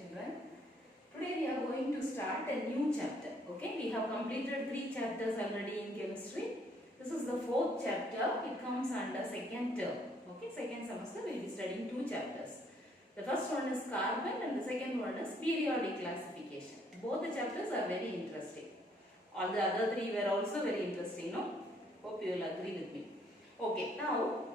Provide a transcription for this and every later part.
children. Today we are going to start a new chapter. Okay, we have completed 3 chapters already in chemistry. This is the 4th chapter. It comes under second term. Okay, second semester we will be studying 2 chapters. The first one is carbon and the second one is periodic classification. Both the chapters are very interesting. All the other 3 were also very interesting, no? Hope you will agree with me. Okay, now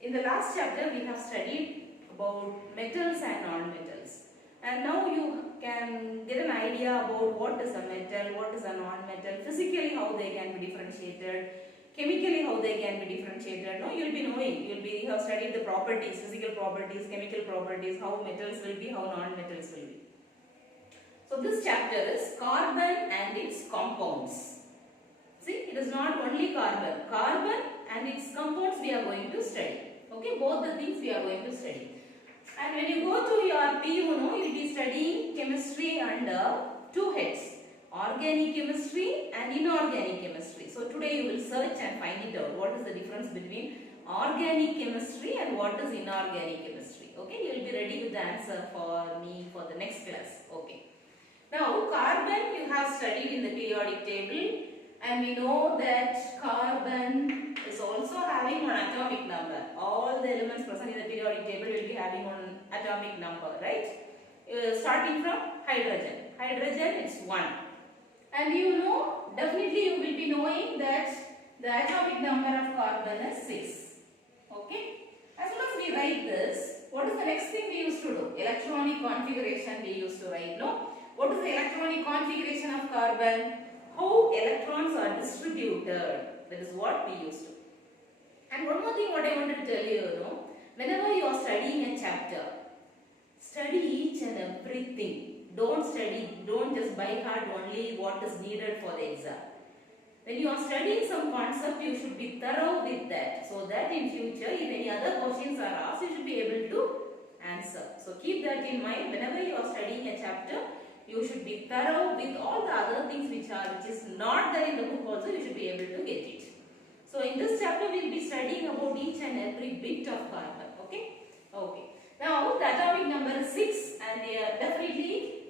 in the last chapter we have studied about metals and non-metals, and now you can get an idea about what is a metal, what is a non-metal, physically how they can be differentiated, chemically how they can be differentiated. No, you will be knowing, you have studied the properties, physical properties, chemical properties, how metals will be, how non-metals will be. So this chapter is carbon and its compounds. See, it is not only carbon. Carbon and its compounds we are going to study. Okay, both the things we are going to study. And when you go to your PU, you will be studying chemistry under 2 heads. Organic chemistry and inorganic chemistry. So today you will search and find it out. What is the difference between organic chemistry and what is inorganic chemistry. Okay, you will be ready with the answer for me for the next class. Okay. Now carbon you have studied in the periodic table. And we know that carbon is also having one atomic number. All the elements present in the periodic table will be having one atomic number, right? Starting from hydrogen. Hydrogen is 1. And you know, definitely you will be knowing that the atomic number of carbon is 6. Okay? As soon as we write this, what is the next thing we used to do? Electronic configuration we used to write, no? What is the electronic configuration of carbon? How electrons are distributed. That is what we used to. And one more thing what I wanted to tell you, whenever you are studying a chapter, study each and everything. Don't just by heart only what is needed for the exam. When you are studying some concept, you should be thorough with that, so that in future, if any other questions are asked, you should be able to answer. So keep that in mind. Whenever you are studying a chapter, you should be thorough with all the other things which is not there in the book also, you should be able to get it. So in this chapter we will be studying about each and every bit of carbon. Okay? Okay. Now the atomic number is 6 and definitely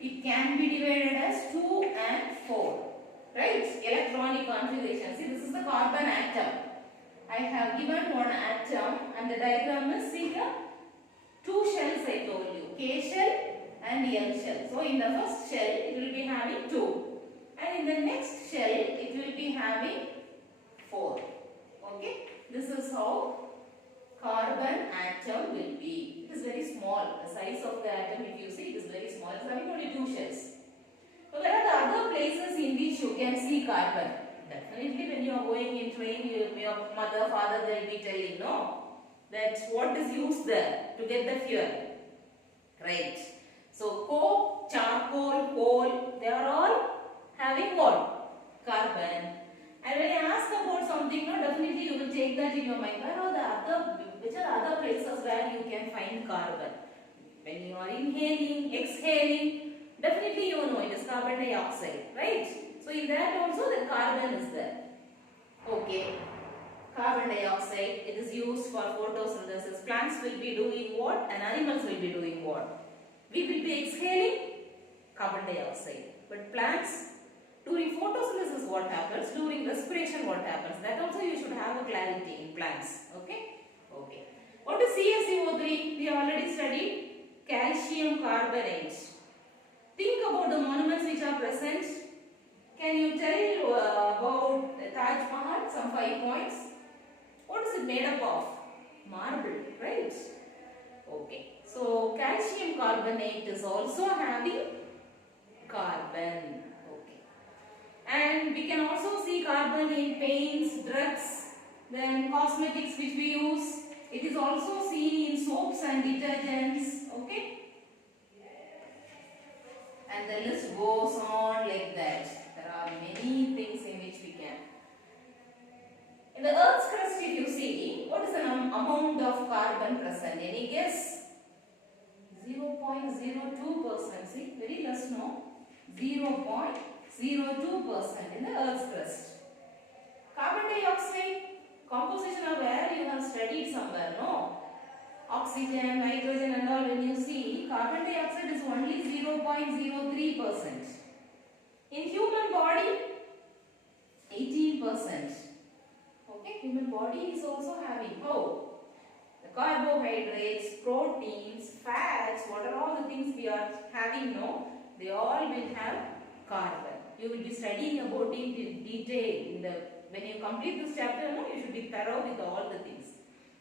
it can be divided as 2 and 4. Right? Electronic configuration. See, this is the carbon atom. I have given one atom and the diagram is, see here, 2 shells I told you. K shell and L shell. So in the first shell it will be having 2 and in the next shell it will be having 4. Okay, this is how carbon atom will be. It is very small. The size of the atom, if you see, it is very small. It is having only 2 shells. So where are the other places in which you can see carbon? Definitely when you are going in train, your mother, father, they will be telling, no, that what is used there to get the fuel. Right. So coke, charcoal, coal, they are all having what? Carbon. And when I ask about something, definitely you will take that in your mind. Which are the other places where you can find carbon? When you are inhaling, exhaling, definitely you know it is carbon dioxide, right? So in that also the carbon is there. Okay. Carbon dioxide, it is used for photosynthesis. Plants will be doing what and animals will be doing what? We will be exhaling carbon dioxide. But plants, during photosynthesis what happens? During respiration what happens? That also you should have a clarity in plants. Okay? Okay. What is CaCO3? We have already studied calcium carbonate. Think about the monuments which are present. Can you tell about Taj Mahal? Some 5 points. What is it made up of? Marble, right? Okay. So calcium carbonate is also having carbon. Okay. And we can also see carbon in paints, drugs, then cosmetics which we use. It is also seen in soaps and detergents. Okay. And the list goes on like that. There are many things in which we can. In the Earth's crust, if you see, what is the amount of carbon present? Any guess? 0.02%. See, very less, no? 0.02% in the Earth's crust. Carbon dioxide, composition of air you have studied somewhere, no? oxygen, nitrogen and all, when you see, carbon dioxide is only 0.03%. In human body, 18%. Okay, human body is also having, how? The carbohydrates, proteins, fats, what are all the things we are having now, they all will have carbon. You will be studying about it in detail. When you complete this chapter, no, you should be thorough with all the things.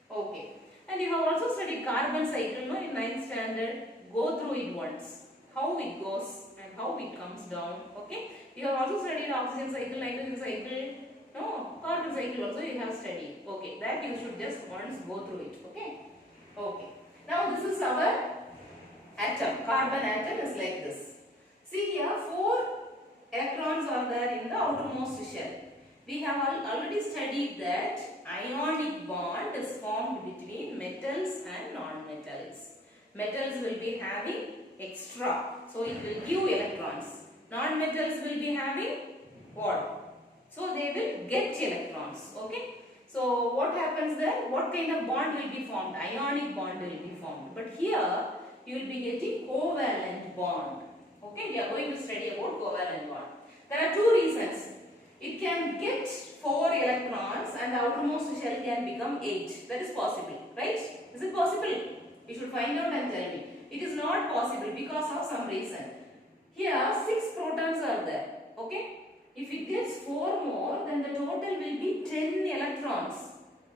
Okay. And you have also studied carbon cycle, no, in 9th standard. Go through it once. How it goes and how it comes down. Okay. You have also studied oxygen cycle, nitrogen cycle. No, carbon cycle also you have studied. Okay. That you should just once go through it. Okay. Okay. Now this is our atom. Carbon atom is like this. See here, 4 electrons are there in the outermost shell. We have already studied that ionic bond is formed between metals and non-metals. Metals will be having extra, so it will give electrons. Non-metals will be having what? So they will get electrons. Okay. So what happens there? What kind of bond will be formed? Ionic bond will be formed. But here you will be getting covalent bond. Okay, we are going to study about covalent bond. There are 2 reasons. It can get 4 electrons and the outermost shell can become 8. That is possible, right? Is it possible? You should find out and tell me. It is not possible because of some reason. Here 6 protons are there. Okay? If it gets 4 more, then the total will be 10 electrons.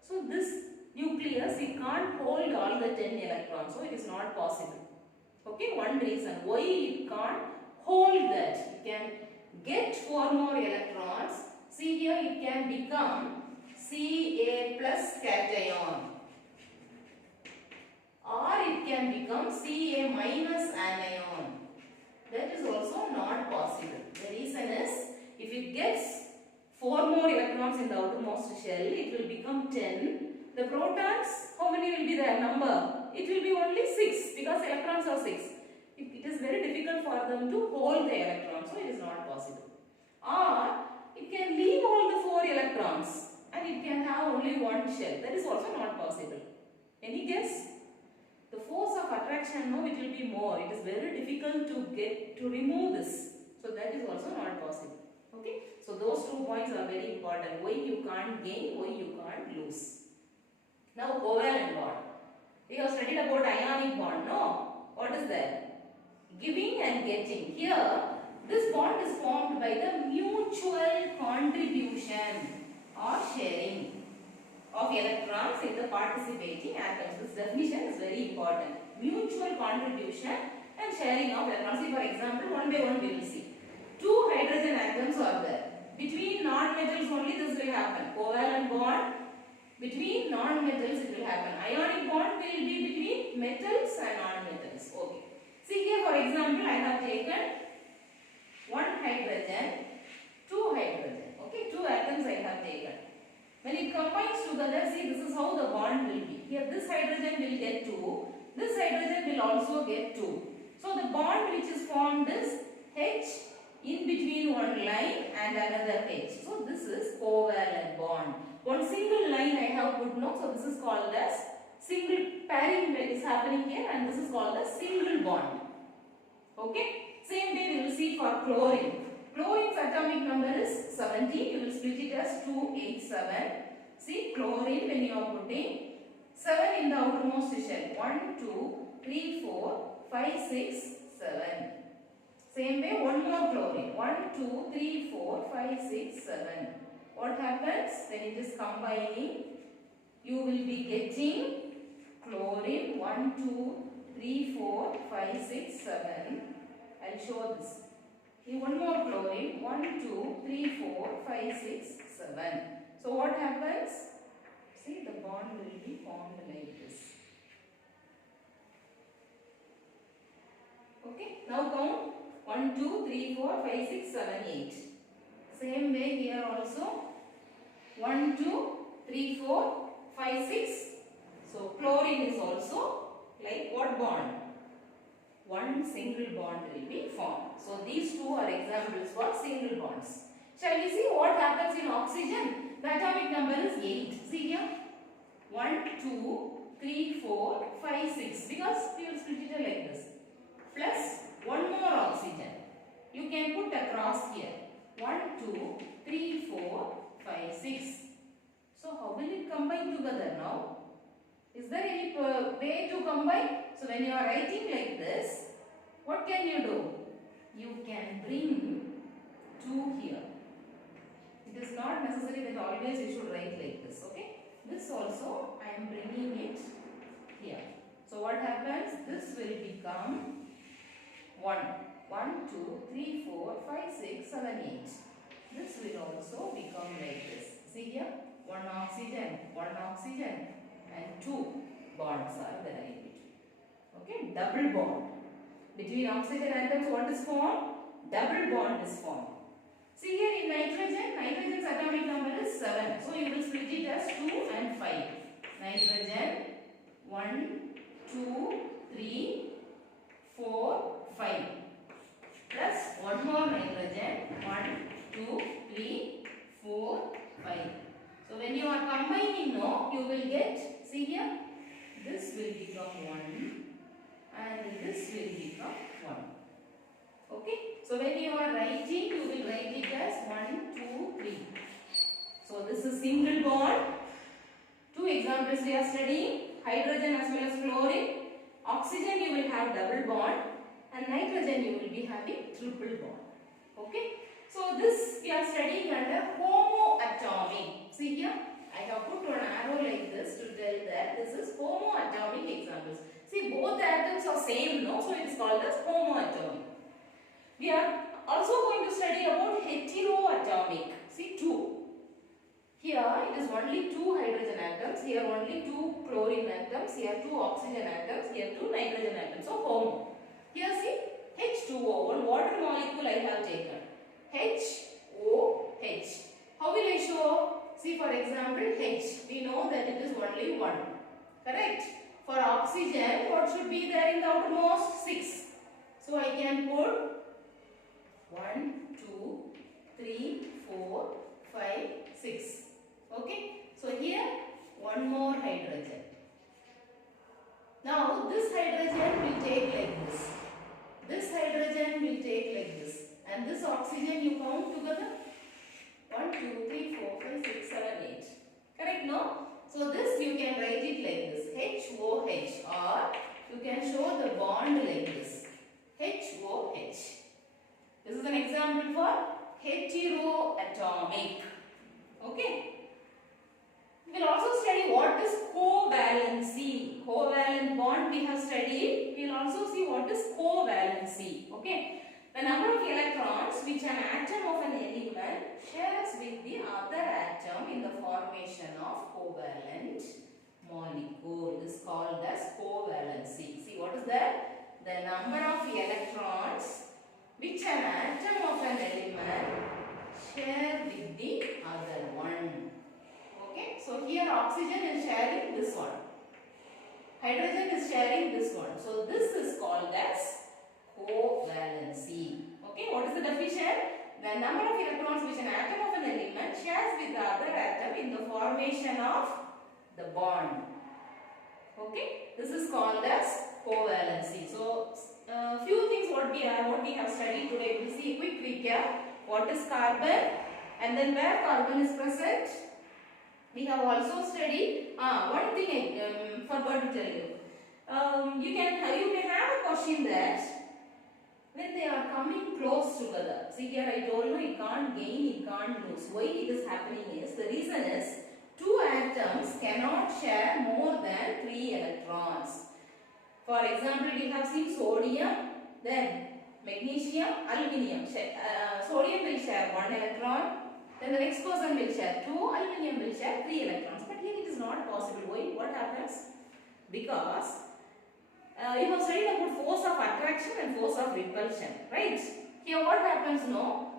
So this nucleus, it can't hold all the 10 electrons. So it is not possible. Okay, one reason why it can't hold that. It can get 4 more electrons. See here, it can become Ca plus cation, or it can become Ca minus anion. That is also not possible. The reason is, if it gets 4 more electrons in the outermost shell, it will become 10. The protons, how many will be there? Number. It will be only 6 because electrons are 6. It is very difficult for them to hold the electrons, so it is not possible. Or it can leave all the 4 electrons and it can have only 1 shell. That is also not possible. Any guess? The force of attraction, no, it will be more. It is very difficult to remove this. So that is also not possible. Okay. So those 2 points are very important. Why you can't gain, why you can't lose. Now covalent bond. We have studied about ionic bond, no? What is that? Giving and getting. Here, this bond is formed by the mutual contribution or sharing of electrons in the participating atoms. This definition is very important. Mutual contribution and sharing of electrons. See, for example, one by one we will see. 2 hydrogen atoms are there. Between non-metals only this will happen. Covalent bond. Between non-metals it will happen. Ionic bond will be between metals and non-metals. Okay. See here, for example, I have taken 1 hydrogen, 2 hydrogen. Okay, 2 atoms I have taken. When it combines together, see, this is how the bond will be. Here this hydrogen will get 2. This hydrogen will also get 2. So the bond which is formed is H in between one line and another H. So this is covalent bond. One single line I have put no, so this is called as single pairing is happening here, and this is called as single bond. Okay. Same way we will see for chlorine. Chlorine's atomic number is 17. You will split it as 287. See, chlorine, when you are putting 7 in the outermost shell. 1, 2, 3, 4, 5, 6, 7. Same way, one more chlorine. 1, 2, 3, 4, 5, 6, 7. What happens when it is combining? You will be getting chlorine 1, 2, 3, 4, 5, 6, 7. I will show this. Here one more chlorine 1, 2, 3, 4, 5, 6, 7. So what happens? See, the bond will be formed like this. Okay. Now count 1, 2, 3, 4, 5, 6, 7, 8. Same way here also. 1, 2, 3, 4, 5, 6. So chlorine is also like what bond? One single bond will be formed. So these 2 are examples for single bonds. Shall we see what happens in oxygen? The atomic number is 8. See here. 1, 2, 3, 4, 5, 6. Because we will split it like this. Plus one more oxygen. You can put a cross here. 1, 2, 3, 4, 5, 6. So how will it combine together now? Is there any way to combine? So when you are writing like this, what can you do? You can bring 2 here. It is not necessary that always you should write like this. Okay? This also I am bringing it here. So what happens? This will become 1. 1, 2, 3, 4, 5, 6, 7, 8. This will also become like this. See here? 1 oxygen, and 2 bonds are there in between. Okay? Double bond. Between oxygen atoms, what is formed? Double bond is formed. See here in nitrogen, nitrogen's atomic number is 7. So you will split it as 2 and 5. Nitrogen, 1, 2, 3, 4, 5. Plus one more nitrogen, 1, 2, 3, 4, 5. So when you are combining, no, you will get, see here, this will become 1 and this will become 1. Okay. So when you are writing, you will write it as 1, 2, 3. So this is single bond. 2 examples we are studying. Hydrogen as well as fluorine. Oxygen you will have double bond. And nitrogen you will be having triple bond. Okay. So this we are studying under homoatomic. See here, I have put one arrow like this to tell that this is homoatomic examples. See, both the atoms are same, no? So it is called as homoatomic. We are also going to study about heteroatomic. See, 2. Here it is only 2 hydrogen atoms. Here only 2 chlorine atoms. Here 2 oxygen atoms. Here 2 nitrogen atoms. So homo. Here see, H2O, one water molecule I have taken. HOH. How will I show? See, for example, H. We know that it is only 1. Correct? For oxygen, what should be there in the outermost? 6. So I can put 1, 2, 3, 4, 5, 6. Okay. So here one more hydrogen. Now this hydrogen will take like this. This hydrogen will take like this. And this oxygen you count together. 1, 2, 3, 4, 5, 6, 7, 8. Correct, no? So this you can write it like this. HOH, or you can show the bond like this. HOH. This is an example for heteroatomic. Okay. We will also study what is covalency. Covalent bond we have studied. We will also see what is covalency. Okay. The number of electrons which an atom of an element shares with the other atom in the formation of covalent molecule is called as covalency. See, what is that? The number of electrons which an atom of an element share with the other one. Okay, so here oxygen is sharing this one. Hydrogen is sharing this one. So this is called as covalency. Okay, what is the definition? The number of electrons which an atom of an element shares with the other atom in the formation of the bond. Okay, this is called as covalency. So few things what we have studied today. We will see a quick recap. What is carbon, and then where carbon is present. We have also studied one thing I forgot to tell you. You can have a question that when they are coming close together. See here I told you it can't gain, it can't lose. Why it is happening is, the reason is 2 atoms cannot share more than 3 electrons. For example, we have seen sodium, then magnesium, aluminium. Sodium will share 1 electron. Then the next person will share 2, aluminium will share 3 electrons. But here it is not possible. Why? What happens? Because you have studied about force of attraction and force of repulsion, right? Here what happens, no?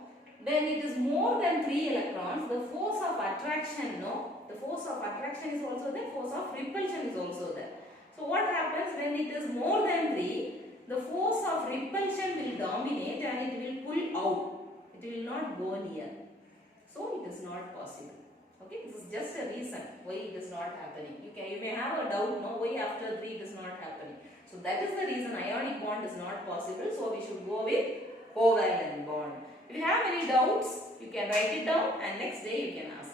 When it is more than 3 electrons, the force of attraction, no? The force of attraction is also there, force of repulsion is also there. So what happens when it is more than 3? The force of repulsion will dominate and it will pull out. It will not go near. So it is not possible. Okay, this is just a reason why it is not happening. You may have a doubt, no, why after 3 it is not happening. So that is the reason ionic bond is not possible. So we should go with covalent bond. If you have any doubts, you can write it down and next day you can ask.